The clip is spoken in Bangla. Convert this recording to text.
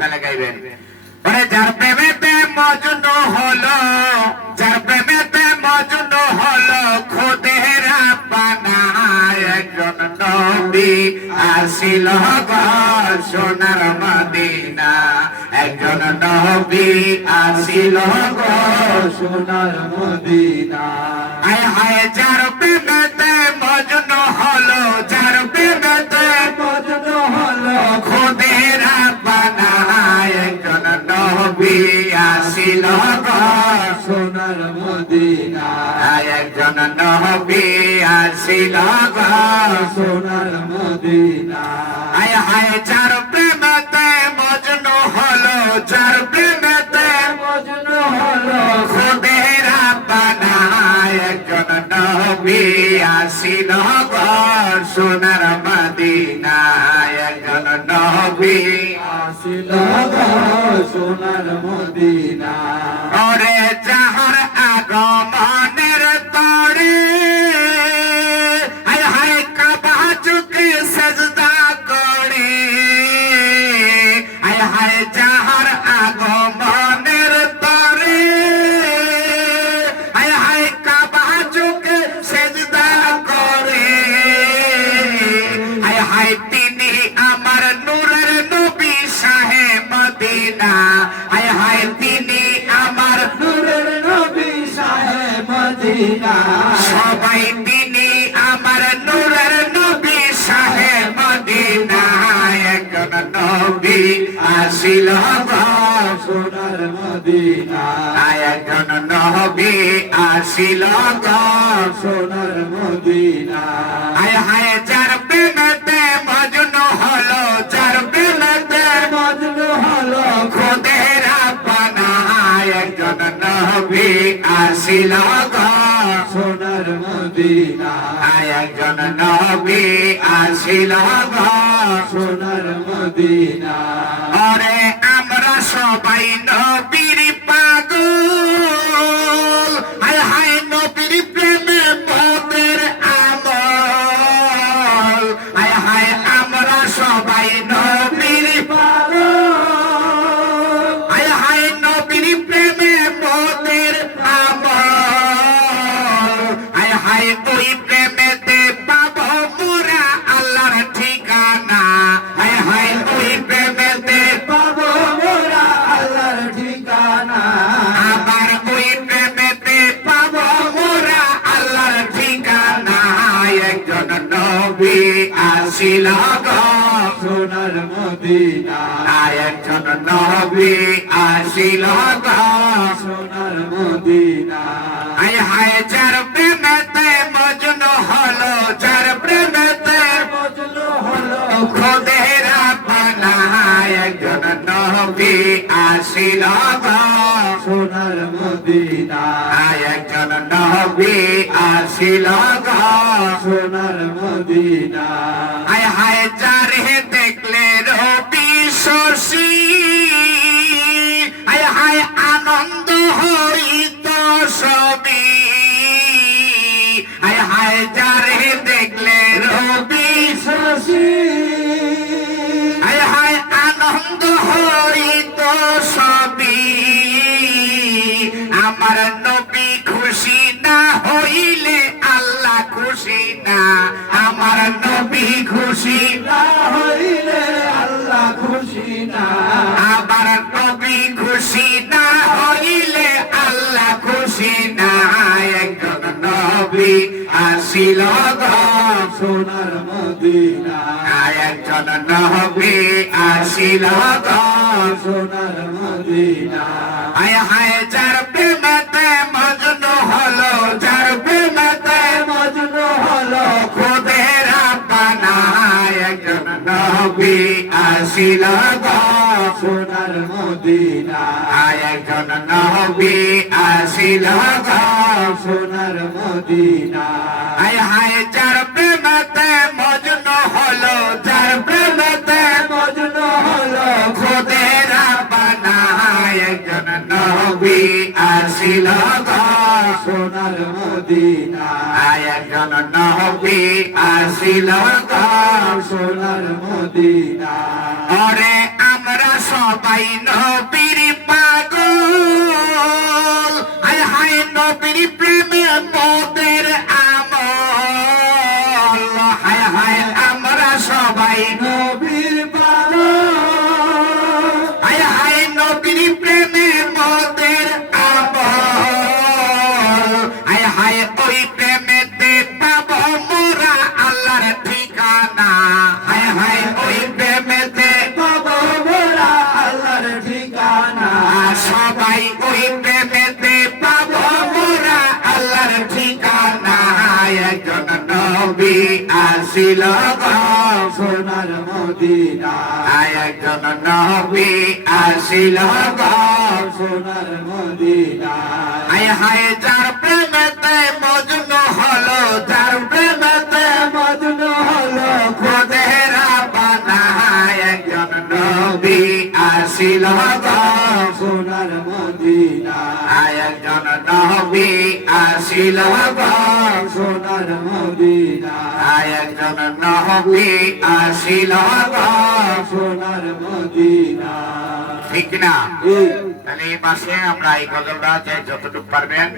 তাহলে গাইবেন ওরে যার প্রেমেতে মজনু হলো যার প্রেমেতে মজনু হলো খোদের রাব্বানা একজন নবী আসিল গো সোনার মদিনা একজন নবী আসিল গো সোনার মদিনা হায় হায় যার প্রেমেতে মজনু হলো যার প্রেমেতে মজনু হলো খোদের রাব্বানা একজন নবী আসিল গো সোনার মদিনা একজন নবী আসিল গো সোনার মদিনা হায় হায় যার প্রেমেতে মজনু হলো যার প্রেমেতে মজনু হলো খোদের রাব্বানা একজন নবী আসিল গো সোনার মদিনা একজন নবী আসিল গো সোনার মদিনা ওরে যাহার আগমনের তরে হায় হায় কাবা ঝুঁকে সেজদা করে হায় হায় যাহার আগমনের তরে হায় হায় কাবা ঝুঁকে সেজদা করে হায় হায় তিনি আমার নূরের নবী শাহে মদিনা হায় হায় তিনি আমার নূরের নবী শাহে মদিনা সবাই তিনি আমার নূরের নবী শাহে মদিনা একজন নবী আসিল গো সোনার মদিনা একজন নবী আসিল গো সোনার মদিনা হায় হায় যার প্রেমেতে মজনু হলো যার প্রেমেতে মজনু হলো খোদের রাব্বানা একজন নবী আসিল গো সোনার মদিনা একজন নবী আসিল গো সোনার মদিনা ওরে আমরা সবাই নবীর পাগল হায় হায় নবীর প্রেমে মোদের আমল হায় হায় আমরা সবাই নবীর হায় হায় নবীর প্রেমে মোদের আমল হায় হায় ওই প্রেমেতে পাবো মোরা আল্লাহর ঠিকানা হায় হায় ওই প্রেমেতে পাবো মোরা আল্লাহর ঠিকানা আবার ওই প্রেমেতে পাবো মোরা আল্লাহর ঠিকানা একজন নবী আসিল গো সোনার মদিনা একজন নবী আসিল গো সোনার মদিনা হায় হায় যার প্রেমেতে মজনু হলো যার প্রেমেতে মজনু হলো খোদের রাব্বানা একজন নবী আসিল গো সোনার মদিনা একজন নবী আসিল গো সোনার মদিনা হায় হায় যার দেখলে রবি শশী হায় হায় আনন্দ হইত সবই হায় হায় যার দেখলে রবি শশী হায় হায় আনন্দ হইত সবই আমার নবী খুশি না হইলে আল্লাহ খুশি না আমার নবী খুশি না হইলে আল্লাহ খুশি না আমার নবী খুশি না হইলে আল্লাহ খুশি না একজন নবী আসিল গো সোনার মদিনা একজন নবী আসিল গো সোনার মদিনা হায় হায় যার প্রেমেতে মজনু হলো যার প্রেমেতে মজনু হলো খোদের রাব্বানা একজন নবী আসিল গো সোনার মদিনা একজন নবী আসিল গো সোনার মদিনা হায় হায় যার প্রেমেতে মজনু হলো যার প্রেমেতে মজনু হলো খোদের রাব্বানা একজন নবী আসিল গো সোনার মদিনা একজন নবী আসিল গো সোনার মদিনা ওরে আমরা আমরা সবাই নবীর পাগল হায় হায় নবীর প্রেমে মোদের আমল হায় হায় আমরা সবাই নবীর পাগল হায় হায় নবীর প্রেমে মোদের আমল হায় হায় ওই প্রেমেতে পাবো মোরা আল্লাহর ঠিকানা হায় হায় ওই প্রেমেতে পাবো মোরা আল্লাহর ঠিকানা সবাই ওই প্রেমেতে পাবো মোরা আল্লাহর ঠিকানা একজন নবী আসিল গো সোনার মদিনা একজন নবী আসিল গো সোনার মদিনা হায় হায় যার প্রেমেতে মজনু হলো যার প্রেমেতে মজনু হলো খোদেরা বানা একজন নবী আসিল গো সোনার মদিনা একজন নবী আসিল গো সোনার মদিনা একজন নবী আসিল গো সোনার মদিনা ঠিক না এই তাহলে এই মাসে আমরা এই গজলটা যতটুকু পারবেন